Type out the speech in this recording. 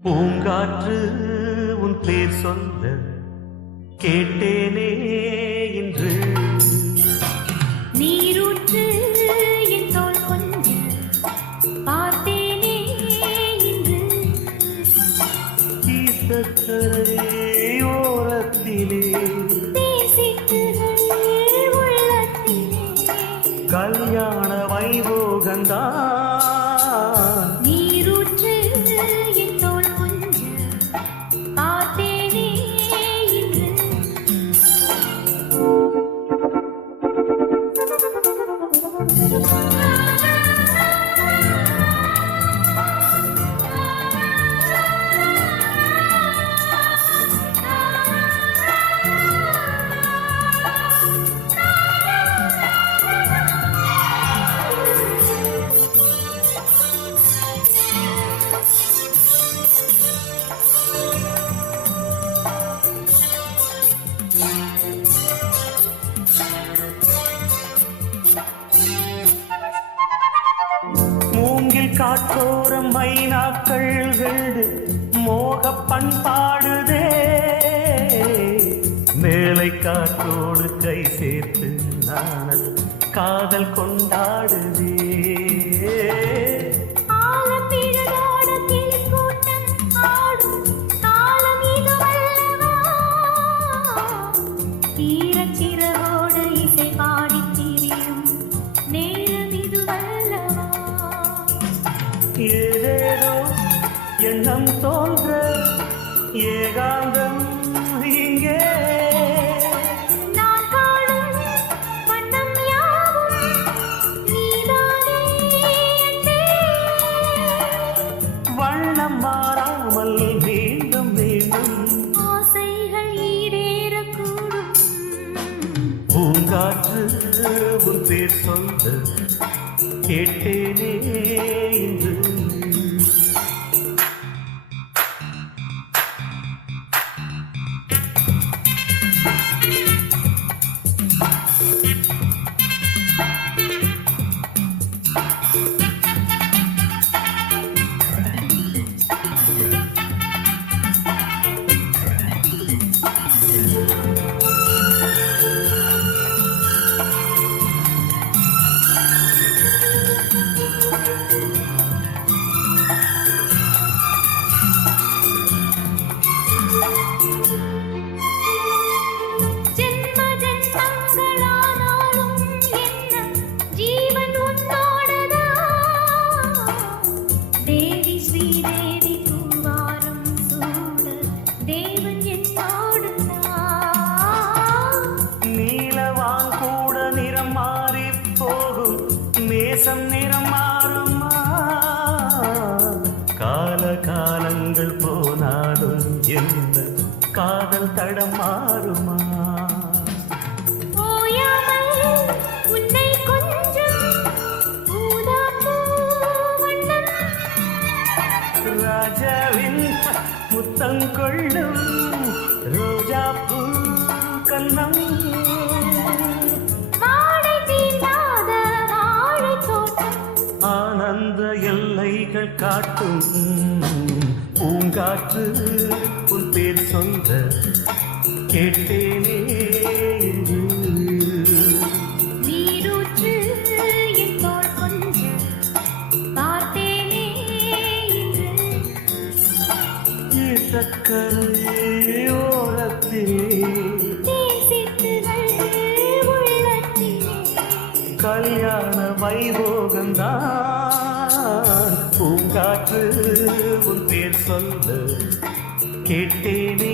பூங்காற்று உன் பேர் சொல்ல கேட்டேனே இன்று. நீரூற்று என் தோள் கொஞ்ச பார்த்தேனே இன்று. தீர்த்தக்கரை ஓரத்திலே பேசிட்டுகள் உள்ளத்திலே கல்யாண வைபோகந்தான். நீரூற்று என் தோள் கொஞ்ச பார்த்தேனே இன்று. மூங்கில் காட்டோரம் மைனாக்கள் வெள்ளு மோக பண்பாடுதே. மேலை காற்றோடு கை சேர்த்து நாணல் காதல் கொண்டாடுதே. ஆலப்பிழதோடு கிளிக்கூட்டம் ஆடும் காலம் இதுவல்லவா. ஈரச்சிறகோடு இசை பாடித் திரியும் நேரம் இதுவல்லவா. ஏதேதோ எண்ணம் தோன்ற ஏகாந்தம் இங்கே. நான் காணும் வண்ணம் யாவும் நீதானே அன்பே. வண்ணம் மாறாமல் மீண்டும் மீண்டும் ஆசைகள் ஈடேறக்கூடும். பூங்காற்று உன் பேர் சொல்ல கேட்டேனே இன்று. ஜென்ம ஜென்மங்களானாலும் என்ன ஜீவன் உன்னோடதா. தேவி ஸ்ரீதேவி பூவாரம் சூட தேவன் என்னோடுதான். நீலவான் கூட நிறம் மாறி போகும் நேசம் நிறம் மாறுமா. கால காலங்கள் போனாலும் எந்த காதல் தடம் மாறுமா. ஓயாமல் உன்னை கொஞ்சம் ஊதாப்பூ வண்ணம். ராஜாவின் முத்தம் கொள்ளும் ரோஜா பூ கண்ணம். வாடை தீண்டாத வாழைத் தோட்டம். ஆனந்த எல்லைகள் காட்டும் பூங்காற்று உன் பேர் சொல்ல கேட்டேனே இன்று. நீரூற்று என் தோள் கொஞ்ச பார்த்தேனே இன்று. சக்கரை ஓரத்திலே தேசிட்டுகள் உள்ளத்திலே கல்யாண வைபோகந்தான். பூங்காற்று உன் பேர் சொல்ல கேட்டேனே